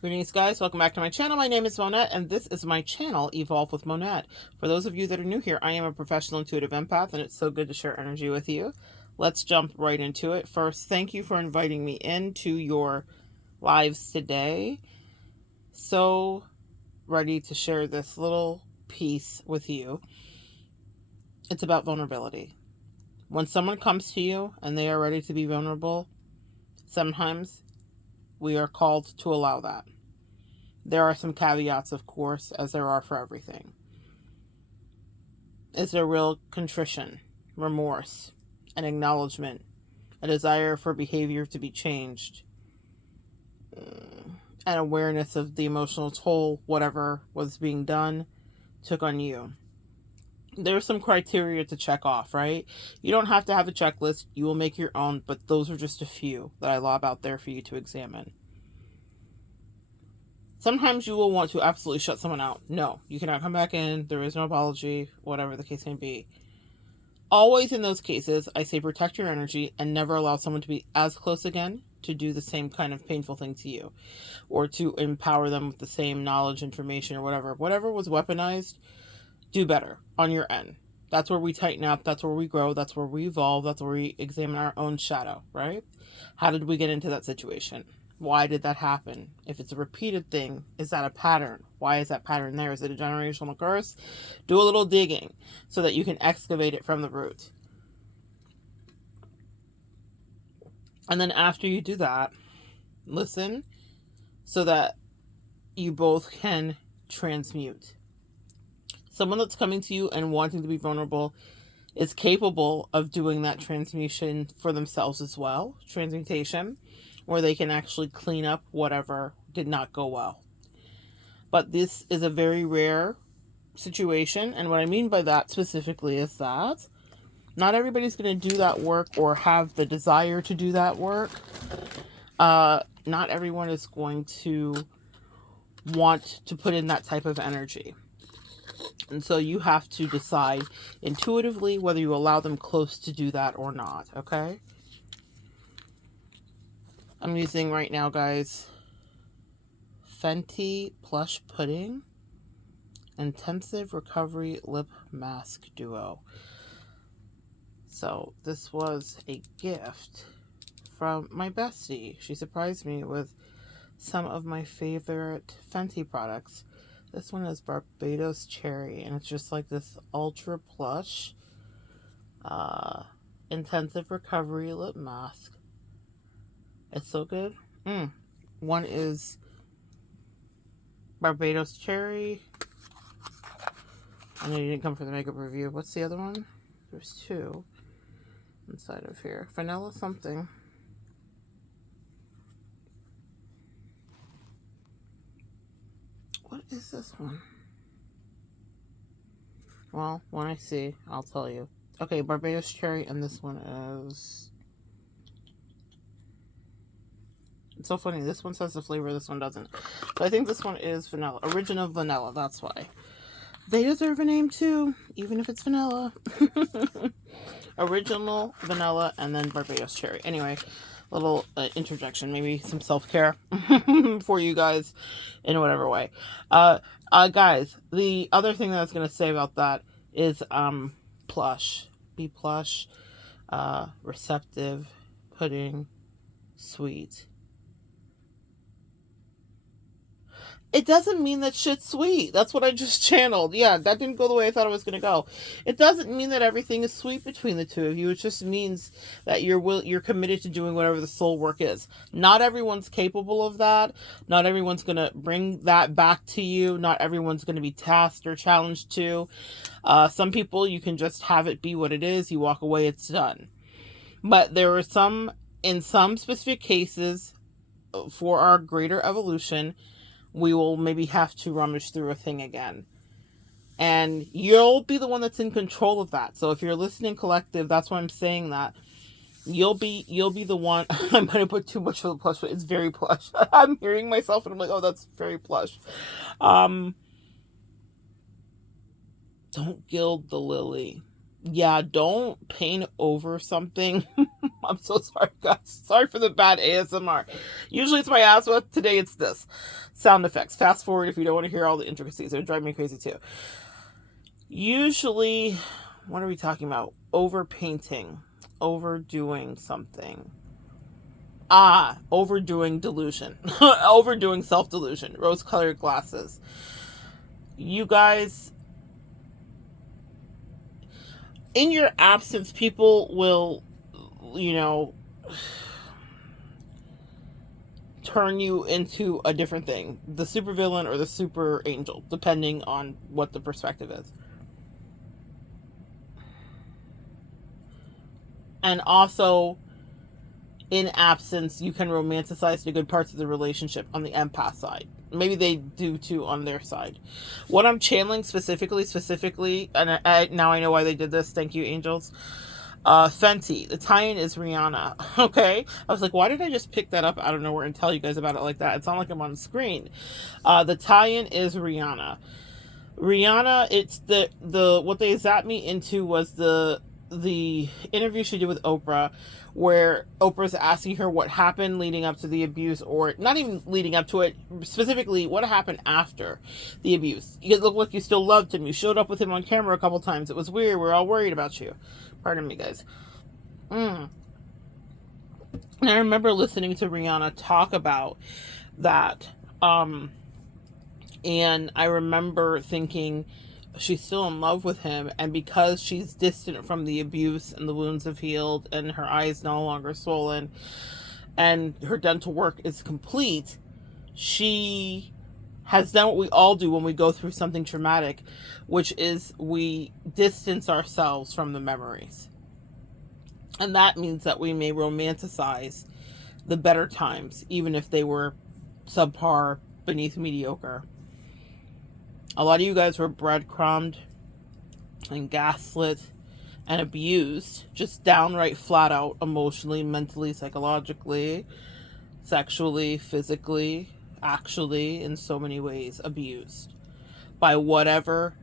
Greetings, guys. Welcome back to my channel. My name is Monette, and this is my channel, Evolve with Monette. For those of you that are new here, I am a professional intuitive empath, and it's so good to share energy with you. Let's jump right into it. First, thank you for inviting me into your lives today. So ready to share this little piece with you. It's about vulnerability. When someone comes to you and they are ready to be vulnerable, sometimes we are called to allow that. There are some caveats, of course, as there are for everything. Is there real contrition, remorse, an acknowledgement, a desire for behavior to be changed, an awareness of the emotional toll whatever was being done took on you? There's some criteria to check off, right? You don't have to have a checklist. You will make your own, but those are just a few that I lob out there for you to examine. Sometimes you will want to absolutely shut someone out. No, you cannot come back in. There is no apology, whatever the case may be. Always in those cases, I say protect your energy and never allow someone to be as close again to do the same kind of painful thing to you, or to empower them with the same knowledge, information, or whatever. Whatever was weaponized, do better on your end. That's where we tighten up. That's where we grow. That's where we evolve. That's where we examine our own shadow, right? How did we get into that situation? Why did that happen? If it's a repeated thing, is that a pattern? Why is that pattern there? Is it a generational curse? Do a little digging so that you can excavate it from the root. And then after you do that, listen so that you both can transmute. Someone that's coming to you and wanting to be vulnerable is capable of doing that transmutation for themselves as well, transmutation, where they can actually clean up whatever did not go well. But this is a very rare situation, and what I mean by that specifically is that not everybody's going to do that work or have the desire to do that work. Not everyone is going to want to put in that type of energy. And so you have to decide intuitively whether you allow them close to do that or not, okay? I'm using right now, guys, Fenty Plush Pudding Intensive Recovery Lip Mask Duo. So this was a gift from my bestie. She surprised me with some of my favorite Fenty products. This one is Barbados Cherry, and it's just like this ultra plush intensive recovery lip mask. It's so good. One is Barbados Cherry. I know you didn't come for the makeup review. What's the other one? There's two inside of here. Vanilla something. What is this one? Well, when I see, I'll tell you. Okay, Barbados Cherry, and this one is... It's so funny. This one says the flavor, this one doesn't. But I think this one is vanilla. Original vanilla, that's why. They deserve a name too, even if it's vanilla. Original vanilla and then Barbados Cherry. Anyway, little interjection, maybe some self-care for you guys in whatever way. Guys, the other thing that I was going to say about that is plush. Be plush, receptive, pudding, sweet. It doesn't mean that shit's sweet. That's what I just channeled. Yeah, that didn't go the way I thought it was going to go. It doesn't mean that everything is sweet between the two of you. It just means that you're committed to doing whatever the soul work is. Not everyone's capable of that. Not everyone's going to bring that back to you. Not everyone's going to be tasked or challenged to. Some people, you can just have it be what it is. You walk away, it's done. But there are some, in some specific cases, for our greater evolution, we will maybe have to rummage through a thing again. And you'll be the one that's in control of that. So if you're listening collective, that's why I'm saying that. You'll be the one. I'm going to put too much of the plush, but it's very plush. I'm hearing myself and I'm like, oh, that's very plush. Don't gild the lily. Yeah, don't paint over something I'm so sorry, guys. Sorry for the bad ASMR. Usually it's my ass, but today it's this. Sound effects. Fast forward if you don't want to hear all the intricacies. It would drive me crazy too. Usually, what are we talking about? Overpainting. Overdoing something. Overdoing delusion. Overdoing self-delusion. Rose-colored glasses. You guys, in your absence, people will, turn you into a different thing. The supervillain or the super angel, depending on what the perspective is. And also, in absence, you can romanticize the good parts of the relationship on the empath side. Maybe they do too on their side. What I'm channeling specifically, and now I know why they did this. Thank you, angels. Fenty. The tie-in is Rihanna. Okay? I was like, why did I just pick that up out of nowhere and tell you guys about it like that? It's not like I'm on screen. The tie-in is Rihanna. Rihanna, it's the what they zapped me into was the interview she did with Oprah, where Oprah's asking her what happened leading up to the abuse, or not even leading up to it, specifically what happened after the abuse. You look like you still loved him. You showed up with him on camera a couple times. It was weird. We're all worried about you. Pardon me, guys. And I remember listening to Rihanna talk about that. And I remember thinking, she's still in love with him, and because she's distant from the abuse and the wounds have healed and her eyes no longer swollen and her dental work is complete, she has done what we all do when we go through something traumatic, which is we distance ourselves from the memories. And that means that we may romanticize the better times, even if they were subpar, beneath mediocre. A lot of you guys were breadcrumbed and gaslit and abused, just downright flat out, emotionally, mentally, psychologically, sexually, physically, actually, in so many ways, abused by whatever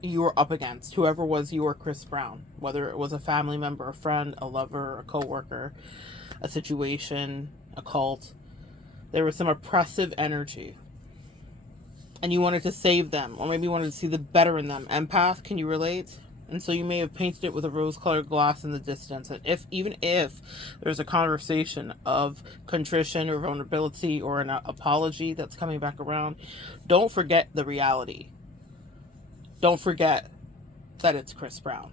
you were up against, whoever was your Chris Brown, whether it was a family member, a friend, a lover, a coworker, a situation, a cult. There was some oppressive energy. And you wanted to save them, or maybe you wanted to see the better in them. Empath, can you relate? And so you may have painted it with a rose-colored glass in the distance. And even if there's a conversation of contrition or vulnerability or an apology that's coming back around, don't forget the reality. Don't forget that it's Chris Brown.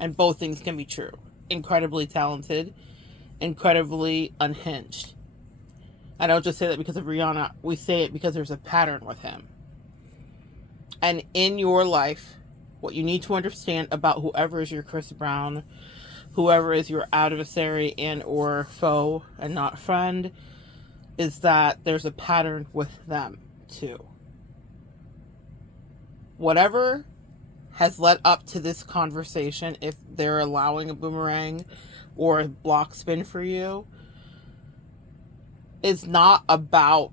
And both things can be true. Incredibly talented, incredibly unhinged. I don't just say that because of Rihanna. We say it because there's a pattern with him. And in your life, what you need to understand about whoever is your Chris Brown, whoever is your adversary and or foe and not friend, is that there's a pattern with them too. Whatever has led up to this conversation, if they're allowing a boomerang or a block spin for you, is not about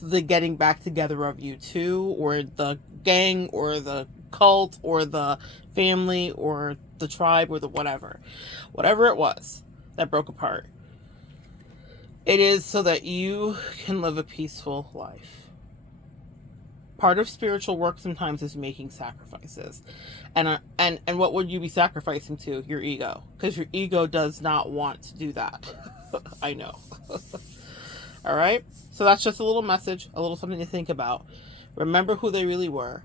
the getting back together of you two, or the gang, or the cult, or the family, or the tribe, or the whatever it was that broke apart. It is so that you can live a peaceful life. Part of spiritual work sometimes is making sacrifices. And what would you be sacrificing to? Your ego. Because your ego does not want to do that. I know. All right? So that's just a little message, a little something to think about. Remember who they really were.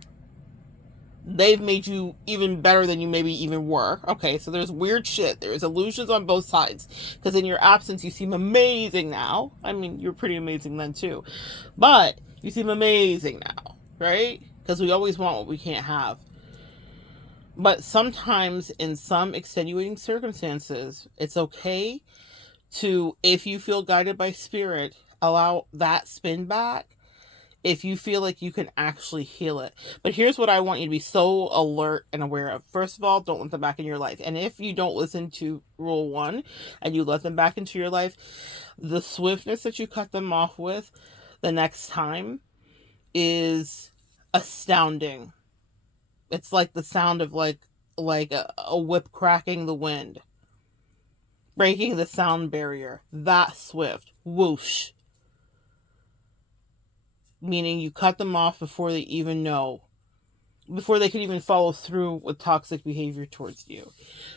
They've made you even better than you maybe even were. Okay, so there's weird shit. There's illusions on both sides. Because in your absence, you seem amazing now. I mean, you're pretty amazing then too. But you seem amazing now, right? Because we always want what we can't have. But sometimes in some extenuating circumstances, it's okay to, if you feel guided by spirit, allow that spin back if you feel like you can actually heal it. But here's what I want you to be so alert and aware of. First of all, don't let them back in your life. And if you don't listen to rule 1 and you let them back into your life, the swiftness that you cut them off with the next time is astounding. It's like the sound of like like a whip cracking the wind, breaking the sound barrier. That swift. Whoosh. Meaning you cut them off before they even know, before they could even follow through with toxic behavior towards you.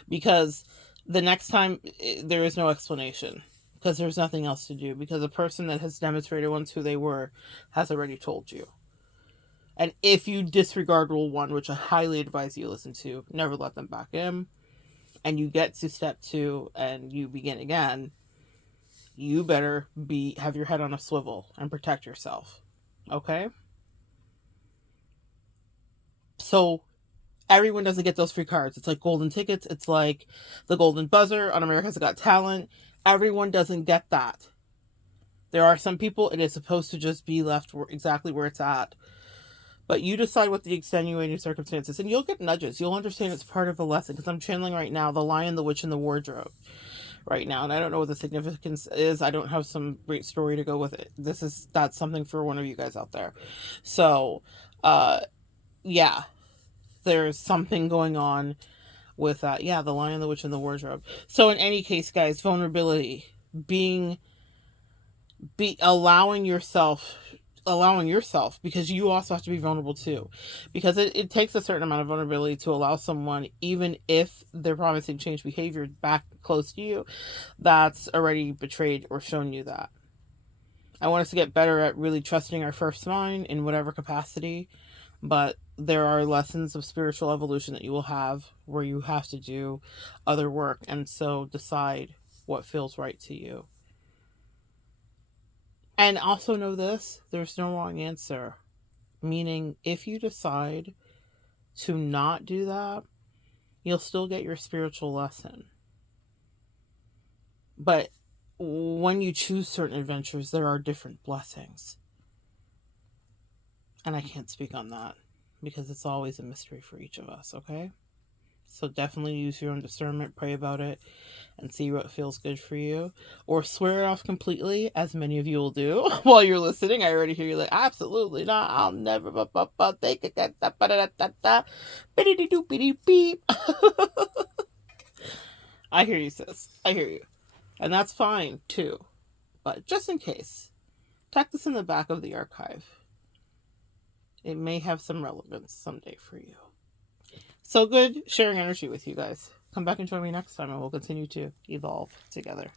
Because the next time, there is no explanation. Because there's nothing else to do. Because a person that has demonstrated once who they were has already told you. And if you disregard rule 1, which I highly advise you listen to, never let them back in, and you get to step 2 and you begin again, you better have your head on a swivel and protect yourself. Okay? So everyone doesn't get those free cards. It's like golden tickets. It's like the golden buzzer on America's Got Talent. Everyone doesn't get that. There are some people it is supposed to just be left exactly where it's at. But you decide what the extenuating circumstances, and you'll get nudges. You'll understand it's part of the lesson, because I'm channeling right now The Lion, the Witch, and the Wardrobe right now, and I don't know what the significance is. I don't have some great story to go with it. That's something for one of you guys out there. So, yeah, there's something going on with that. Yeah, The Lion, the Witch, and the Wardrobe. So in any case, guys, vulnerability, allowing yourself, because you also have to be vulnerable too, because it takes a certain amount of vulnerability to allow someone, even if they're promising change behavior back close to you, that's already betrayed or shown you that. I want us to get better at really trusting our first mind in whatever capacity, but there are lessons of spiritual evolution that you will have where you have to do other work, and so decide what feels right to you. And also know this, there's no wrong answer. Meaning, if you decide to not do that, you'll still get your spiritual lesson. But when you choose certain adventures, there are different blessings. And I can't speak on that because it's always a mystery for each of us, okay? So definitely use your own discernment, pray about it, and see what feels good for you. Or swear it off completely, as many of you will do while you're listening. I already hear you like, absolutely not, I'll never, think again, beep. I hear you, sis. I hear you. And that's fine, too. But just in case, tuck this in the back of the archive. It may have some relevance someday for you. So good sharing energy with you guys. Come back and join me next time, and we'll continue to evolve together.